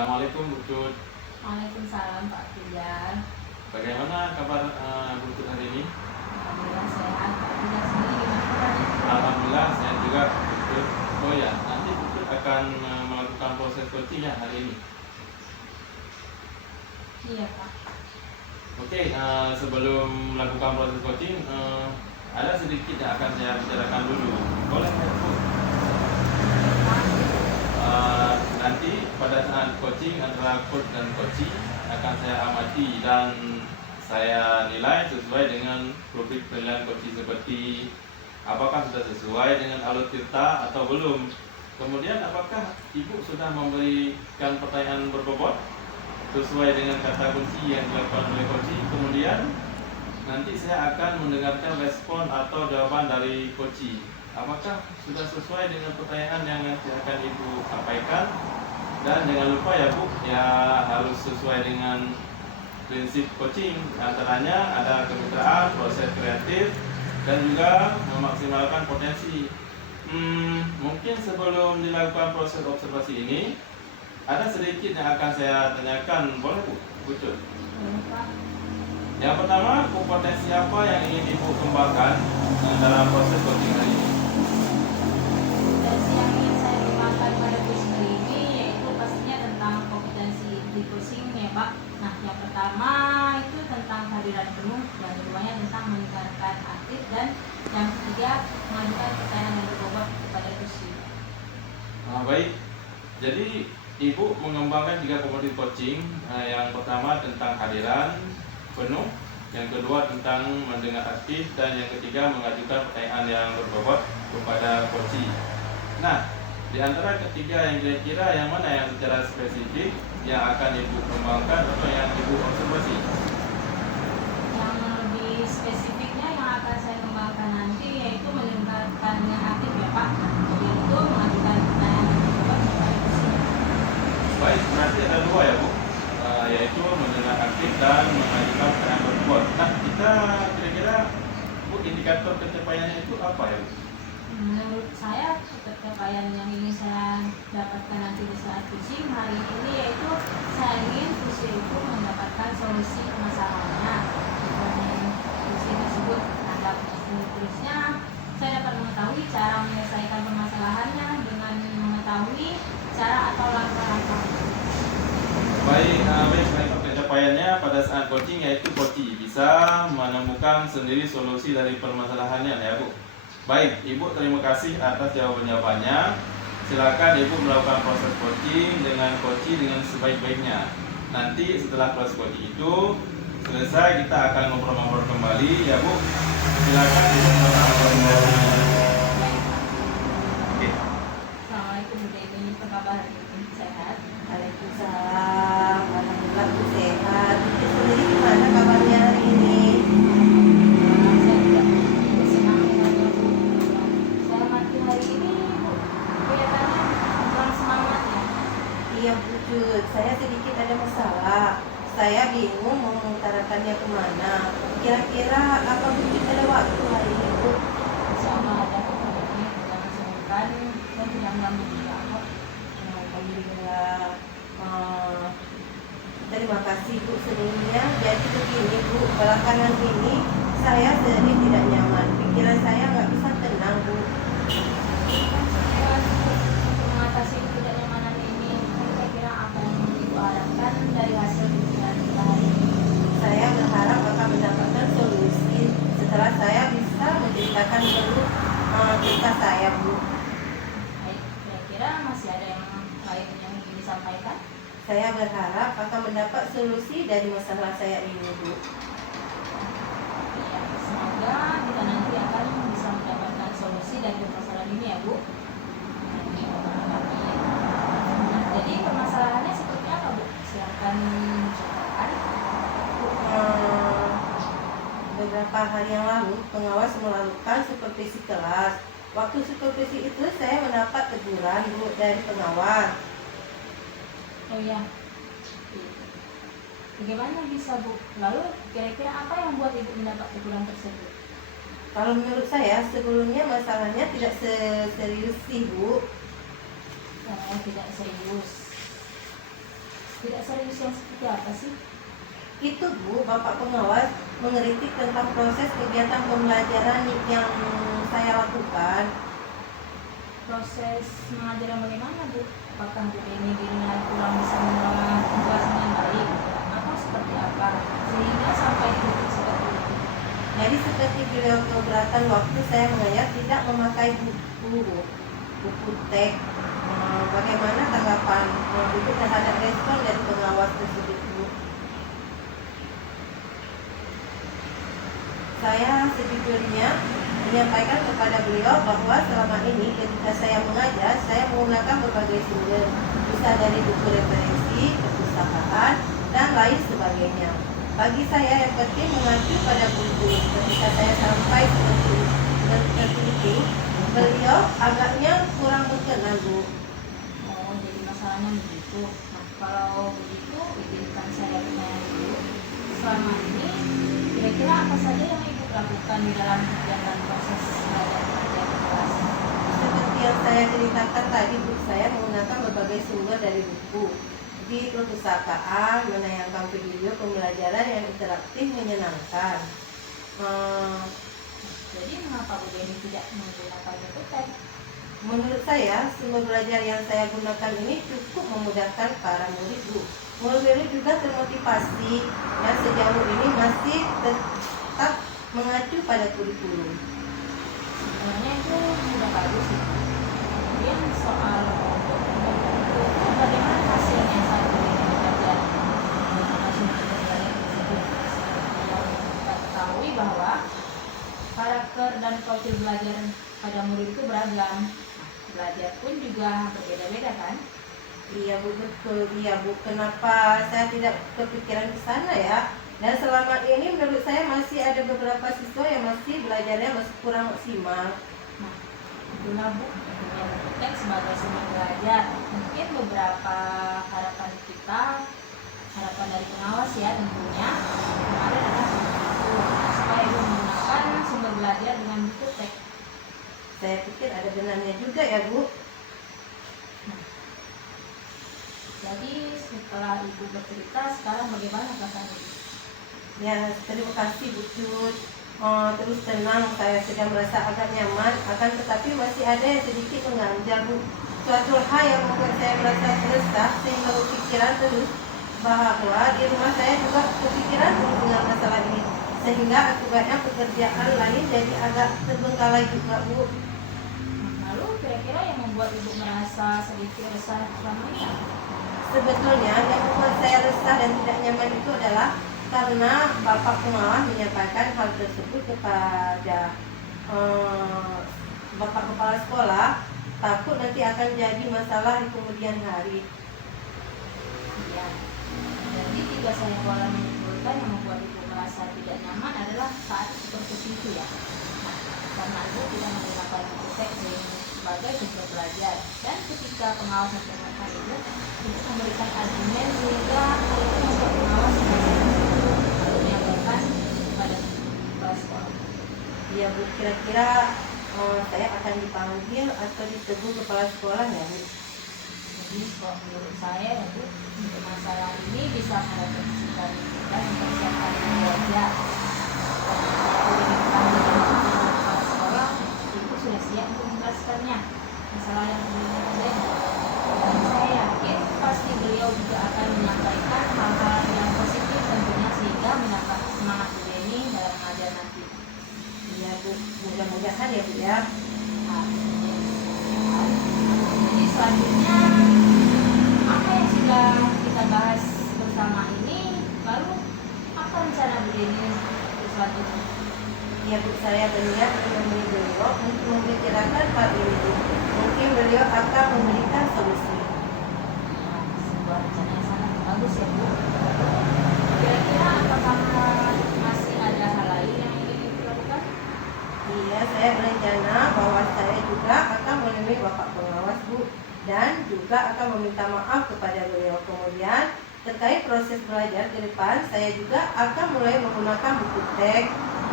Assalamualaikum Bu Cut. Waalaikumsalam Pak Pijar. Bagaimana kabar Bu Cut hari ini? Alhamdulillah sehat. Pak Pijar sendiri gimana kabarnya? Alhamdulillah sehat juga Bu Cut. Oh ya, nanti Bu Cut akan melakukan proses coaching ya hari ini. Iya Pak. Oke, sebelum melakukan proses coaching, ada sedikit yang akan saya bicarakan dulu. Boleh ya Bu? Nanti pada saat coaching antara coach dan coachee akan saya amati dan saya nilai sesuai dengan profil penilaian coaching, seperti apakah sudah sesuai dengan alur tirta atau belum. Kemudian apakah ibu sudah memberikan pertanyaan berbobot sesuai dengan kata kunci yang dilakukan oleh coaching. Kemudian nanti saya akan mendengarkan respon atau jawaban dari coaching. Apakah sudah sesuai dengan pertanyaan yang nanti akan ibu sampaikan. Dan jangan lupa ya Bu, ya harus sesuai dengan prinsip coaching. Antaranya ada kemitraan, proses kreatif, dan juga memaksimalkan potensi. Mungkin sebelum dilakukan proses observasi ini, ada sedikit yang akan saya tanyakan, boleh Bu? Cut? Yang pertama, kompetensi apa yang ingin Ibu kembangkan dalam proses coaching hari ini? Kompetensi yang ingin saya kembangkan pada coaching kali ini yaitu pastinya tentang kompetensi di coaching ya Pak. Nah, yang pertama itu tentang kehadiran penuh, yang keduanya tentang mendengarkan aktif, dan yang ketiga mengajukan pertanyaan yang berbobot kepada coaching. Baik, jadi Ibu mengembangkan 3 kompetensi coaching. Yang pertama tentang kehadiran penuh, yang kedua tentang mendengar aktif, dan yang ketiga mengajukan pertanyaan yang berbobot kepada coaching. Nah, di antara ketiga yang kira-kira yang mana yang secara spesifik yang akan Ibu kembangkan atau yang Ibu observasi? Yang lebih spesifiknya yang akan saya kembangkan nanti yaitu mendengarkan dengan aktif ya Pak, yaitu mengajukan pertanyaan yang berbobot kepada coaching. Baik, berarti ada 2 ya Bu, yaitu mendengar aktif dan mengajukan pertanyaan berbobot. Nah, kita kira-kira Bu, indikator pencapaiannya itu apa ya Bu? Menurut saya pencapaian yang ingin saya dapatkan nanti di saat coaching hari ini yaitu saya ingin coaching itu mendapatkan solusi permasalahannya. Dengan coaching tersebut ada tulisnya, saya dapat mengetahui cara menyelesaikan permasalahannya dengan mengetahui cara atau langkah-langkah. Baik, pencapaiannya pada saat coaching yaitu coaching bisa menemukan sendiri solusi dari permasalahannya ya Bu. Baik, Ibu terima kasih atas jawabannya. Silakan Ibu melakukan proses coaching dengan sebaik-baiknya. Nanti setelah proses coaching itu selesai, kita akan ngobrol-ngobrol kembali ya Bu. Silakan Ibu melakukan proses. Oke. Assalamualaikum Bu Dewi, apa kabar? Sehat? Waalaikumsalam, alhamdulillah Bu sehat. Ibu sendiri gimana kabarnya hari ini? Saya juga senang dengannya Bu. Saya mati hari ini Bu, kelihatannya kurang semangat ya. Iya Bu Cut, saya sedikit ada masalah. Saya bingung mau mengutarakannya kemana. Kira-kira apa Bu Cut ada waktu hari ini Bu? Insya Allah ada kok Bu Dewi, jangan sungkan dan tidak mengganggu juga kok. Alhamdulillah. Terima kasih Bu sebelumnya. Jadi begini Bu, belakangan ini saya sering tidak nyaman. Pikiran saya nggak bisa tenang Bu. Untuk mengatasi ketidaknyamanan ini, kira-kira apa yang Ibu harapkan dari hasil pikiran kita hari ini? Saya berharap akan mendapatkan solusi setelah saya bisa menceritakan seluruh cerita saya Bu. Baik, kira-kira masih ada yang lain yang ingin disampaikan? Saya berharap akan mendapat solusi dari masalah saya ini Bu. Ya, semoga kita nanti akan bisa mendapatkan solusi dari permasalahan ini ya Bu. Nah, jadi permasalahannya seperti apa Bu? Silakan ceritakan. Beberapa hari yang lalu pengawas melakukan supervisi kelas. Waktu supervisi itu saya mendapat teguran Bu dari pengawas. Oh ya, bagaimana bisa Bu? Lalu kira-kira apa yang buat Ibu mendapat teguran tersebut? Kalau menurut saya sebelumnya masalahnya tidak serius sih Bu. Tidak serius. Tidak serius yang seperti apa sih? Itu Bu, Bapak pengawas mengeritik tentang proses kegiatan pembelajaran yang saya lakukan. Proses mengajar yang bagaimana Bu? Apakah Bu ini dirinya kurang bisa mengelola tugas dengan baik? Atau seperti apa? Sehingga sampai titik seperti itu. Jadi seperti beliau keberatan waktu saya mengajar tidak memakai buku teks. Bagaimana tanggapan Ibu terhadap respon dari pengawas tersebut Bu? Saya sejujurnya menyampaikan kepada beliau bahwa selama ini ketika saya mengajar, saya menggunakan berbagai sumber, bisa dari buku referensi, perpustakaan, dan lain sebagainya. Bagi saya yang penting mengacu pada buku. Ketika saya sampai seperti itu, beliau agaknya kurang berkenan Bu. Oh, jadi masalahnya begitu. Nah, kalau begitu, izinkan saya bertanya dulu. Selama ini, kira-kira apa saja yang Ibu lakukan di dalam kegiatan proses belajar mengajar di kelas? Seperti yang saya ceritakan tadi Bu, saya menggunakan berbagai sumber dari buku. Di perpustakaan, menayangkan video pembelajaran yang interaktif menyenangkan. Jadi mengapa Bu Deni tidak menggunakan buku teks? Menurut saya, sumber belajar yang saya gunakan ini cukup memudahkan para murid Bu. Murid juga termotivasi dan sejauh ini masih tetap mengacu pada kurikulum. Sebenarnya itu sudah bagus sih. Kemudian soal itu bagaimana hasilnya saat Bu Deni belajar sumber belajar tersebut? Kita ketahui bahwa karakter dan profil belajar pada murid itu beragam. Belajar pun juga berbeda-beda kan? Iya Bu, betul. Iya Bu, kenapa saya tidak kepikiran ke sana ya? Dan selama ini menurut saya masih ada beberapa siswa yang masih belajarnya masih kurang maksimal. Nah, itulah Bu, yang penting sebagai sumber belajar. Mungkin beberapa harapan kita, harapan dari pengawas ya tentunya, kemarin adalah itu supaya Ibu menggunakan sumber belajar dengan buku teks. Saya pikir ada benarnya juga ya Bu. Jadi setelah Ibu bercerita, sekarang bagaimana perasaan Ibu? Ya, terima kasih Bu Cut. Terus tenang, saya sudah merasa agak nyaman, akan tetapi masih ada yang sedikit mengganjal Bu. Suatu hal yang membuat saya merasa resah sehingga berpikiran terus bahwa di rumah saya juga kepikiran dengan masalah ini, sehingga akibatnya pekerjaan lain jadi agak terbengkalai juga Bu. Lalu kira-kira yang membuat Ibu merasa sedikit resah selama ini? Sebetulnya yang membuat saya resah dan tidak nyaman itu adalah karena Bapak pengawas menyampaikan hal tersebut kepada Bapak Kepala Sekolah, takut nanti akan jadi masalah di kemudian hari. Iya. Jadi jika saya boleh menyimpulkan yang membuat Ibu merasa tidak nyaman adalah saat seperti itu ya. Nah, karena Ibu tidak menggunakan buku teks sebagai sumber belajar, dan ketika pengawas menyampaikan Ibu memberikan argumen sehingga hal itu membuat pengawas menyampaikan kepada kepala sekolah. Ya Bu, kira-kira saya akan dipanggil atau ditegur kepala sekolah ya Bu? Jadi kalau menurut saya Bu, untuk masalah ini bisa merefleksikan dan mempersiapkan belajar. Kalau ini dipanggil kepala sekolah, Ibu sudah siap untuk menjelaskannya masalah yang belum terjadi. Dan saya yakin pasti beliau juga akan menyampaikan hal-hal yang positif tentunya sehingga menambah semangat Bu Deni dalam mengajar nanti. Iya Bu, mudah-mudahan ya Bu ya. Jadi selanjutnya apa yang sudah kita bahas bersama ini, lalu apa rencana Bu Deni untuk selanjutnya? Ya Bu, saya berniat menemui beliau untuk membicarakan hal ini Bu. Mungkin beliau akan memberikan solusi. Nah, sebuah rencana yang sangat bagus ya Bu. Kira-kira apakah masih ada hal lain yang ingin Ibu lakukan? Iya, saya berencana bahwa saya juga akan menemui Bapak pengawas Bu, dan juga akan meminta maaf kepada beliau. Kemudian terkait proses belajar ke depan, saya juga akan mulai menggunakan buku teks.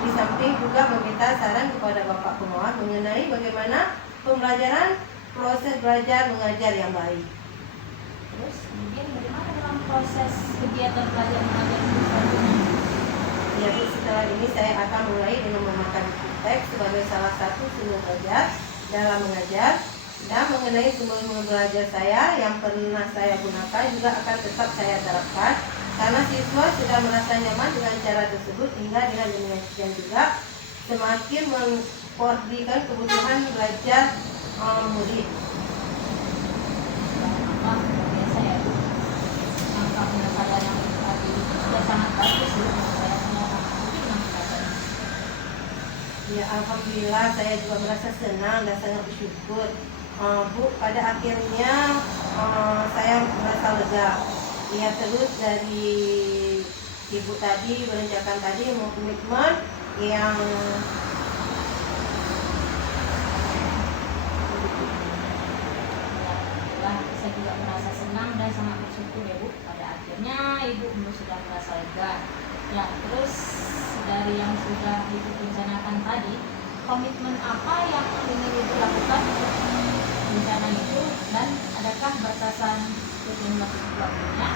Di samping juga meminta saran kepada Bapak pengawas mengenai bagaimana pembelajaran proses belajar mengajar yang baik. Terus kemudian bagaimana dalam proses kegiatan belajar mengajar itu selanjutnya? Ya Bu, setelah ini saya akan mulai dengan memakan buku teks sebagai salah satu sumber belajar dalam mengajar, dan mengenai sumber belajar saya yang pernah saya gunakan juga akan tetap saya terapkan karena siswa sudah merasa nyaman dengan cara tersebut, hingga dengan demikian juga semakin mengkoordinasikan kebutuhan belajar murid. Apa biasa ya Bu, langkah penyelesaian yang tadi itu sudah sangat bagus Bu. Saya semua mungkin mengajarkan. Ya, alhamdulillah saya juga merasa senang dan sangat bersyukur. Bu, pada akhirnya saya merasa lega. Ya, terus dari Ibu tadi berencanakan tadi mau komitmen yang Saya juga merasa senang dan sangat bersyukur ya Bu. Pada akhirnya Ibu sudah merasa lega. Ya, terus dari yang sudah Ibu rencanakan tadi, komitmen apa yang ingin Ibu lakukan untuk rencana itu, dan adakah batasan waktunya?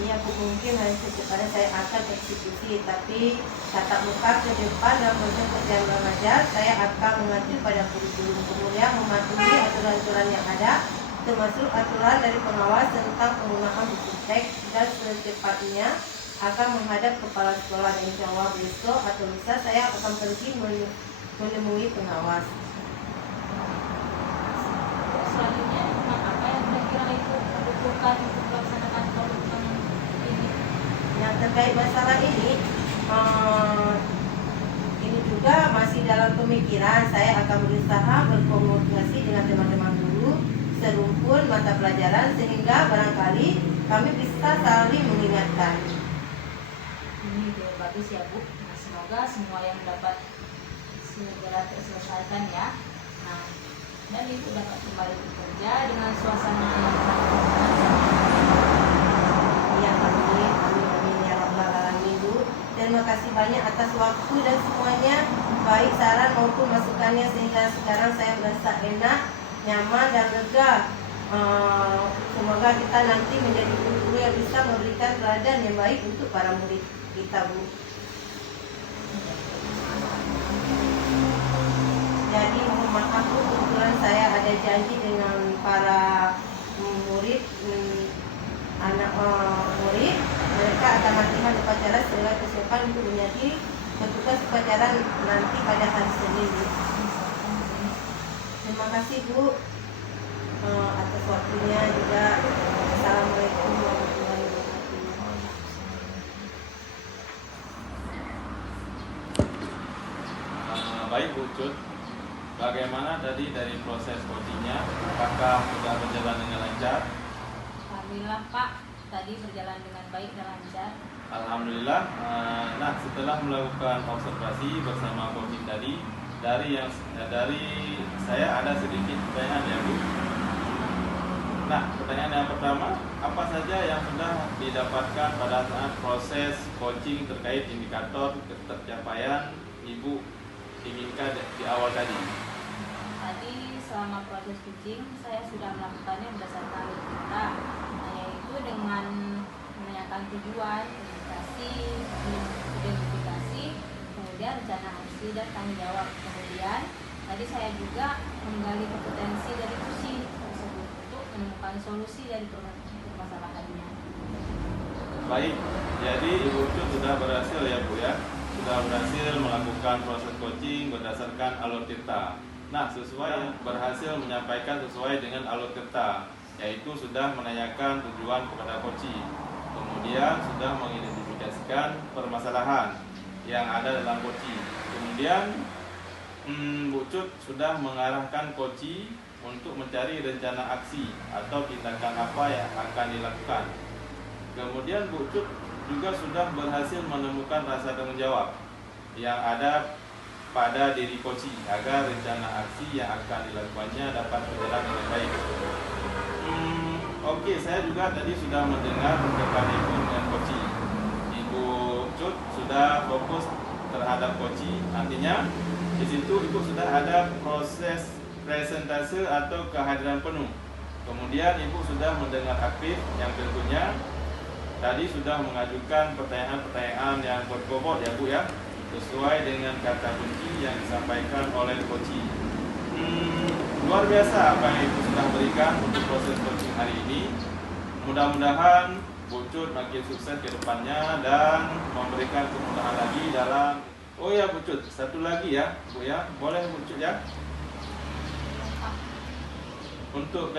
ya Bu, mungkin hari secepatnya saya akan eksekusi, tapi tatap muka ke depan dan proses kerjaan mengajar saya akan mengacu pada kurikulum, kemudian mematuhi aturan-aturan yang ada, termasuk aturan dari pengawas tentang penggunaan buku teks, dan secepatnya akan menghadap kepala sekolah, dan insya Allah besok atau lusa saya akan pergi menemui pengawas. Selanjutnya, dengan apa yang kira-kira Ibu butuhkan untuk melaksanakan komitmen ini? Yang terkait masalah ini juga masih dalam pemikiran. Saya akan berusaha berkomunikasi dengan teman-teman guru serumpun mata pelajaran sehingga barangkali kami bisa saling mengingatkan. Ini ide bagus ya Bu. Nah, semoga semua yang dapat segera terselesaikan ya. Nah, dan Ibu dapat kembali bekerja dengan suasana yang sangat. Ya, amin, amin, amin ya rabbal alamin Bu. Terima kasih banyak atas waktu dan semuanya, baik saran maupun masukannya, sehingga sekarang saya merasa enak, nyaman dan lega. Semoga kita nanti menjadi guru yang bisa memberikan teladan yang baik untuk para murid kita Bu. Jadi mohon maaf Bu, kebetulan saya ada janji dengan para murid, anak murid, mereka akan latihan upacara sebagai persiapan untuk menjadi petugas upacara nanti pada hari Senin Bu. Terima kasih Bu atas waktunya juga. Assalamualaikum warahmatullahi wabarakatuh. Baik Bu Cut, bagaimana tadi dari proses coachingnya? Apakah sudah berjalan dengan lancar? Alhamdulillah Pak, tadi berjalan dengan baik dan lancar. Alhamdulillah. Nah, setelah melakukan observasi bersama coaching tadi, dari saya ada sedikit pertanyaan ya Bu. Nah, pertanyaan yang pertama, apa saja yang sudah didapatkan pada saat proses coaching terkait indikator tercapaian Ibu inginkan di awal tadi? Tadi selama proses coaching saya sudah melakukannya berdasarkan kita, yaitu dengan menanyakan tujuan, identifikasi, kemudian rencana aksi dan tanggung jawab. Kemudian tadi saya juga menggali kompetensi dari kursi tersebut untuk menemukan solusi dari permasalahannya. Baik, jadi Ibu Cut sudah berhasil ya Bu ya, sudah berhasil melakukan proses coaching berdasarkan alur tirta. Nah, berhasil menyampaikan sesuai dengan alur tirta, yaitu sudah menanyakan tujuan kepada coaching, kemudian sudah mengidentifikasikan permasalahan yang ada dalam coaching, kemudian Bu Cut sudah mengarahkan coaching untuk mencari rencana aksi atau tindakan apa yang akan dilakukan. Kemudian Bu Cut juga sudah berhasil menemukan rasa tanggung jawab yang ada pada diri coaching agar rencana aksi yang akan dilakukannya dapat berjalan dengan baik. Oke, saya juga tadi sudah mendengar percakapan Ibu dengan coaching. Ibu Cut sudah fokus terhadap coaching, artinya di situ Ibu sudah ada proses presentase atau kehadiran penuh. Kemudian Ibu sudah mendengar aktif yang tentunya tadi sudah mengajukan pertanyaan-pertanyaan yang berbobot ya Bu ya, sesuai dengan kata kunci yang disampaikan oleh coaching. Luar biasa apa yang Ibu sudah berikan untuk proses coaching hari ini. Mudah-mudahan Bu Cut makin sukses ke depannya dan memberikan kemudahan lagi dalam. Oh ya Bu Cut, satu lagi ya Bu ya, boleh Bu Cut ya. Untuk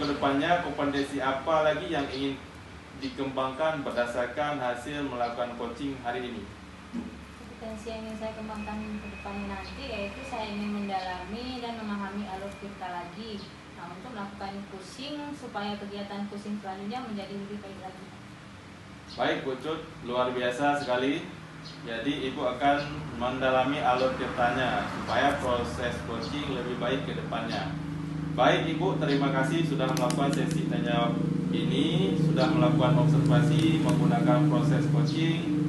kedepannya kompetensi apa lagi yang ingin dikembangkan berdasarkan hasil melakukan coaching hari ini? Kompetensi yang ingin saya kembangkan ke depannya nanti yaitu saya ingin mendalami dan memahami alur tirta lagi. Nah, untuk melakukan coaching supaya kegiatan coaching selanjutnya menjadi lebih baik lagi. Baik Bu Cut, luar biasa sekali. Jadi Ibu akan mendalami alur tirtanya supaya proses coaching lebih baik ke depannya. Baik Ibu, terima kasih sudah melakukan sesi tanya jawab ini, sudah melakukan observasi menggunakan proses coaching